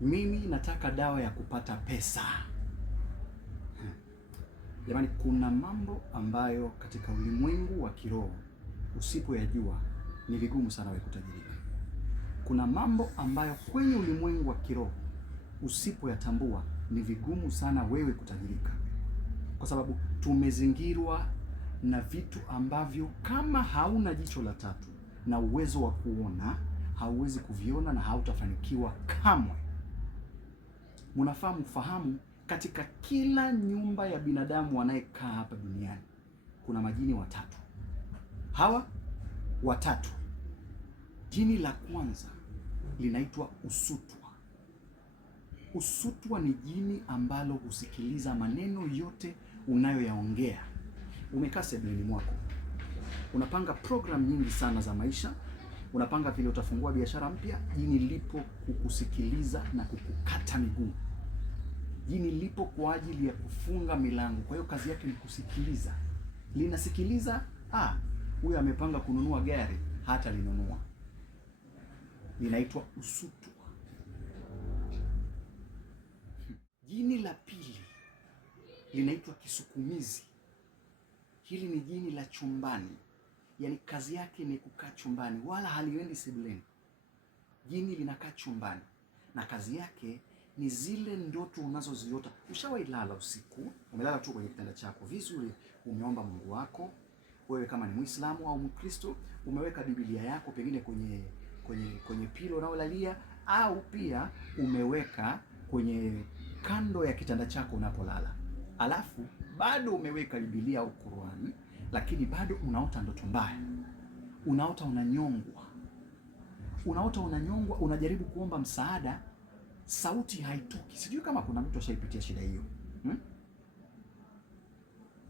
Mimi nataka dawa ya kupata pesa. Jamani, kuna mambo ambayo katika ulimwengu wa kiroho usipoyajua ni vigumu sana wewe kutajirika. Kuna mambo ambayo kwenye ulimwengu wa kiroho usipoyatambua ni vigumu sana wewe kutajirika, kwa sababu tumezingirwa na vitu ambavyo kama hauna jicho la tatu na uwezo wa kuona hauwezi kuviona na hautafanikiwa kamwe. Mnafahamu katika kila nyumba ya binadamu anayekaa hapa duniani kuna majini watatu. Hawa watatu, jini la kwanza linaitwa Usutwa. Usutwa ni jini ambalo husikiliza maneno yote unayoyaongea. Umekaa sebuleni mwako, unapanga program nyingi sana za maisha, unapanga vile utafungua biashara mpya, jini lipo kukusikiliza na kukukata miguu. Jini lipo kwa ajili ya kufunga milango. Kwa hiyo kazi yake ni kusikiliza. Linasikiliza, huyu amepanga kununua gari, hata linunua. Linaitwa Usutwa. Jini la pili linaitwa Kisukumizi. Hili ni jini la chumbani, yaani kazi yake ni kukaa chumbani, wala haliendi sebuleni. Jini linakaa chumbani na kazi yake ni zile ndoto unazoziota. Ushawahi lala usiku, umelala tu kwenye kitanda chako vizuri, umeomba Mungu wako, wewe kama ni Muislamu au Mkristo, umeweka Biblia yako pengine kwenye pilo unaolalia, au pia umeweka kwenye kando ya kitanda chako unapolala. Alafu bado umeweka Biblia au Qur'an, lakini bado unaota ndoto mbaya. Unaota unanyongwa. Unajaribu kuomba msaada, sauti haitoki. Sijui kama kuna mtu ashaipitia shida hiyo.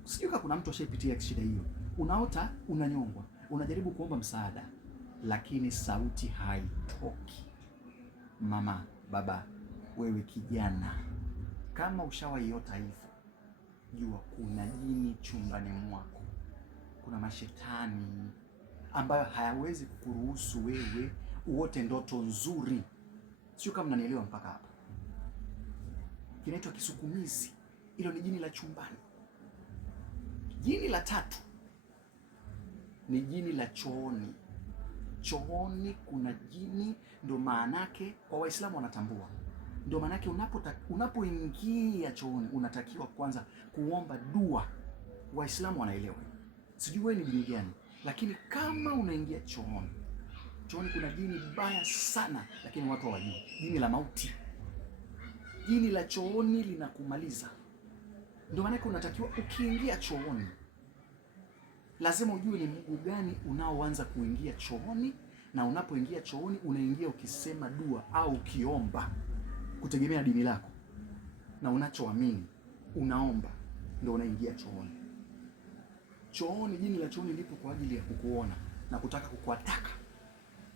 Sijui kama kuna mtu ashaipitia shida hiyo. Unaota unanyongwa, unajaribu kuomba msaada, lakini sauti haitoki. Mama, baba, wewe kijana, kama ushawaiota hivyo, jua kuna jini chumbani mwako. Kuna mashetani ambayo hayawezi kukuruhusu wewe uote ndoto nzuri. Sio kama mnanielewa mpaka hapa. Kinaitwa Kisukumizi. Hilo ni jini la chumbani. Jini la tatu ni jini la chooni. Chooni kuna jini, ndio maanake kwa Waislamu wanatambua. Ndio maanake unapoingia chooni unatakiwa kwanza kuomba dua. Waislamu wanaelewa. Sijui wewe ni dini gani, lakini kama unaingia chooni kuna jini baya sana, lakini watu hawajui. Jini la mauti. Jini la chooni linakumaliza. Ndio maana unatakiwa ukiingia chooni lazima ujue ni mguu gani unaoanza kuingia chooni, na unapoingia chooni unaingia ukisema dua au ukiomba, kutegemea dini lako na unachoamini. Unaomba ndio unaingia chooni. Chooni, jini la chooni lipo kwa ajili ya kukuona na kutaka kukuataka.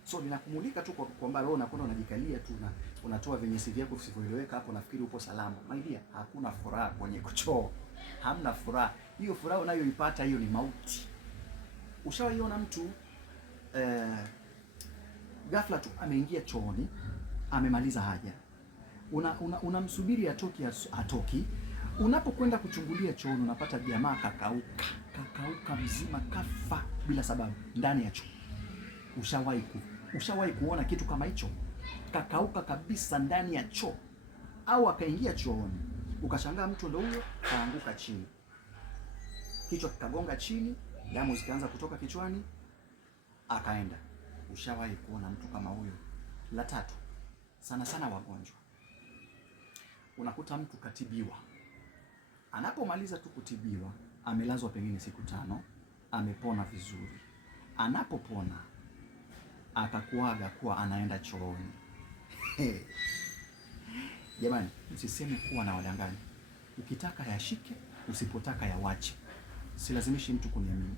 So linakumulika tu kwa kwamba wewe unakwenda unajikalia tu na unatoa vinyesi vyako visivyoeleweka hapo, nafikiri upo salama. My dear, hakuna furaha kwenye kuchoo. Hamna furaha. Hiyo furaha unayoipata hiyo ni mauti. Ushawaiona mtu ghafla tu ameingia chooni, amemaliza haja. Unamsubiri atoki. Unapokwenda kuchungulia chooni unapata jamaa kakauka mzima, kafa bila sababu ndani ya choo. Ushawahi kuona kitu kama hicho? Kakauka kabisa ndani ya choo. Au akaingia chooni ukashangaa mtu ndio huyo kaanguka chini, kichwa kikagonga chini, damu zikaanza kutoka kichwani, akaenda. Ushawahi kuona mtu kama huyo? La tatu, sana sana wagonjwa. Unakuta mtu katibiwa, anapomaliza tu kutibiwa, amelazwa pengine siku 5, amepona vizuri. Anapopona akakuaga kuwa anaenda chooni. Jamani, msiseme kuwa na wadanganya. Ukitaka yashike, usipotaka yawache. Silazimishi mtu kuniamini.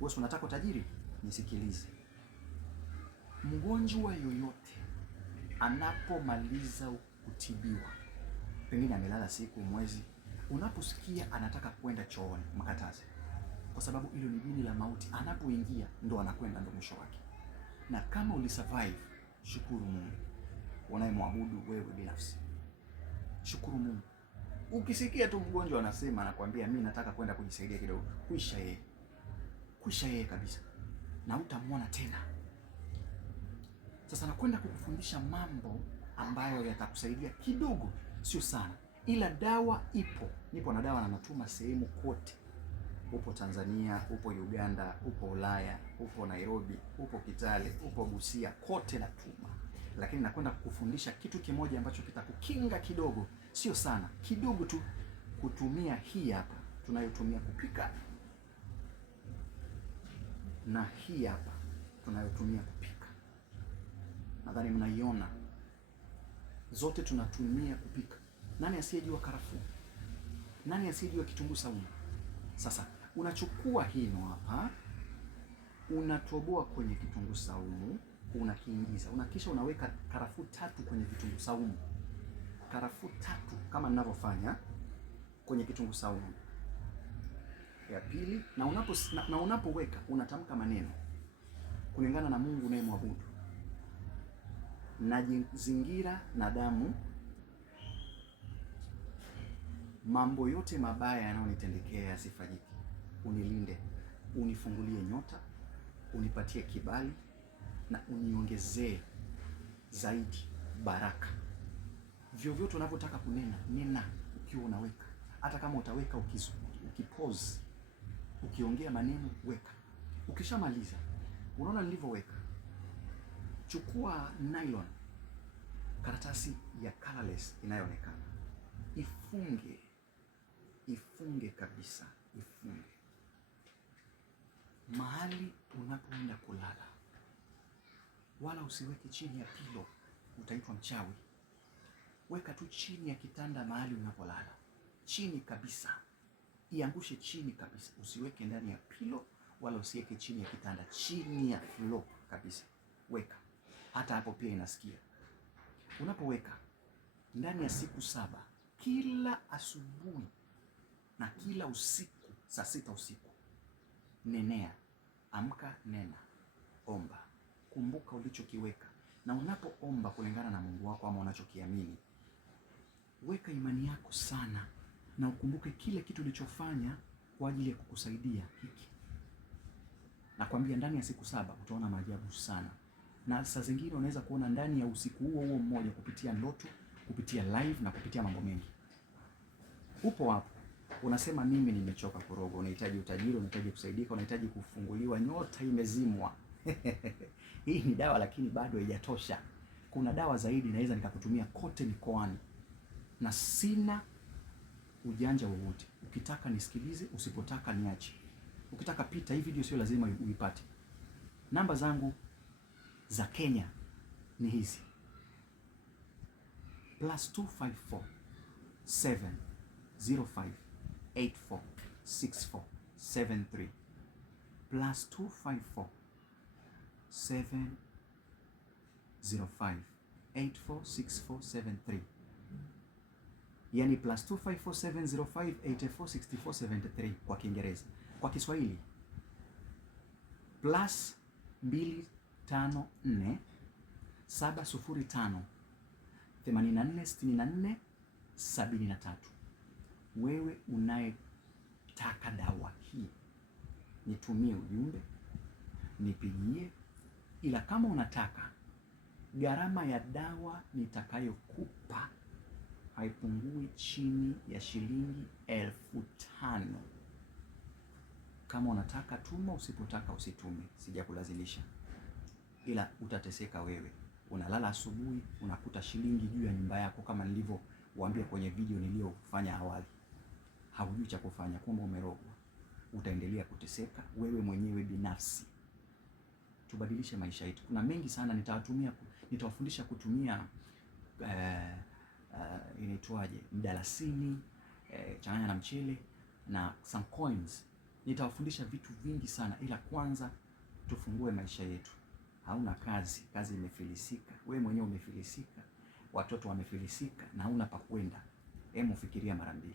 Wewe unataka utajiri? Nisikilize. Mgonjwa yoyote anapomaliza kutibiwa, pengine amelala siku, mwezi, unaposikia anataka kwenda chooni, makataze. Kwa sababu hilo ni jini la mauti. Anapoingia ndo anakwenda, ndo mwisho wake. Na kama ulisurvive, shukuru Mungu. unayemwabudu wewe binafsi. Shukuru Mungu. Ukisikia tu mgonjwa anasema, anakuambia mimi nataka kwenda kujisaidia kidogo, kuisha yeye kabisa, na utamwona tena. Sasa nakwenda kukufundisha mambo ambayo yatakusaidia kidogo, sio sana, ila dawa ipo. Nipo na dawa na natuma sehemu kote. Upo Tanzania, upo Uganda, upo Ulaya, upo Nairobi, upo Kitale, upo Busia, kote natuma. Lakini nakwenda kukufundisha kitu kimoja ambacho kitakukinga kidogo, sio sana, kidogo tu, kutumia hii hapa tunayotumia kupika, na hii hapa tunayotumia kupika. Nadhani mnaiona, zote tunatumia kupika. Nani asiyejua karafuu? Nani asiyejua kitunguu saumu? Sasa unachukua hino hapa, unatoboa kwenye kitunguu saumu, unakiingiza, kisha unaweka karafuu 3 kwenye kitunguu saumu. Karafuu 3 kama ninavyofanya kwenye kitunguu saumu ya pili, na unapoweka unatamka maneno kulingana na Mungu unayemwabudu. Najizingira na damu, mambo yote mabaya yanayonitendekea yasifanyike. Unilinde, unifungulie nyota, unipatie kibali, na uniongezee zaidi baraka. Vyovyote unavyotaka kunena, nena ukiwa unaweka. Hata kama utaweka ukipause, ukiongea maneno, weka. Ukishamaliza, unaona nilivyoweka, chukua nylon, karatasi ya colorless inayoonekana, ifunge kabisa, ifunge mahali unapoenda kulala. Wala usiweke chini ya pilo, utaitwa mchawi. Weka tu chini ya kitanda mahali unapolala, chini kabisa, iangushe chini kabisa. Usiweke ndani ya pilo, wala usiweke chini ya kitanda, chini ya floor kabisa. Weka. Hata hapo pia inasikia. Unapoweka ndani ya siku 7, kila asubuhi na kila usiku saa 6 usiku, nenea, amka, nena, omba, kumbuka ulichokiweka. Na unapoomba kulingana na Mungu wako ama unachokiamini, weka imani yako sana, na ukumbuke kile kitu ulichofanya kwa ajili ya kukusaidia hiki. Nakwambia ndani ya siku 7 utaona maajabu sana. Na saa zingine unaweza kuona ndani ya usiku huo mmoja, kupitia ndoto, kupitia live na kupitia mambo mengi. Upo hapo, unasema mimi nimechoka kuroga, unahitaji utajiri, unahitaji kusaidika, unahitaji kufunguliwa, nyota imezimwa. Hii ni dawa, lakini bado haijatosha. Kuna dawa zaidi naweza nikakutumia kote mikoani, na sina ujanja wowote. Ukitaka nisikilize, usipotaka niache. Ukitaka pita, hii video sio lazima uipate. Namba zangu za Kenya ni hizi: +254 705 8464 73, +254 705 8464 73, yani +254 705 8464 73 kwa Kiingereza. Kwa Kiswahili +254 705 8464 73. Wewe unayetaka dawa hii, nitumie ujumbe, nipigie. Ila kama unataka, gharama ya dawa nitakayokupa haipungui chini ya shilingi 5,000. Kama unataka tuma, usipotaka usitume, sijakulazimisha. Ila utateseka wewe. Unalala asubuhi unakuta shilingi juu ya nyumba yako, kama nilivyowaambia kwenye video niliyofanya awali. Haujui cha kufanya, kumbe umerogwa. Utaendelea kuteseka wewe mwenyewe binafsi. Tubadilishe maisha yetu. Kuna mengi sana nitawafundisha kutumia inaitwaje, mdalasini, changanya na mchele na some coins. Nitawafundisha vitu vingi sana, ila kwanza tufungue maisha yetu. Hauna kazi, kazi imefilisika, wewe mwenyewe umefilisika, watoto wamefilisika, na hauna pa kwenda. Hebu fikiria mara mbili.